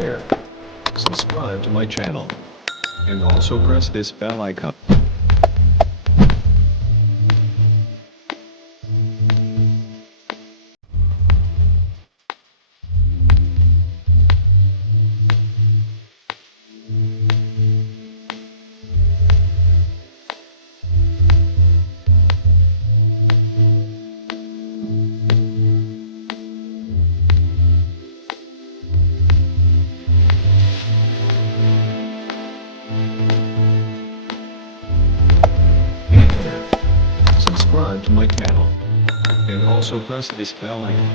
there. Subscribe to my channel. And also press this bell icon. Subscribe to my channel. And also press this bell icon.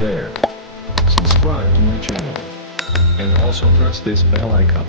There. Subscribe to my channel. And also press this bell icon.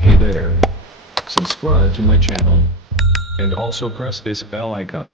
Hey there. Subscribe to my channel. And also press this bell icon.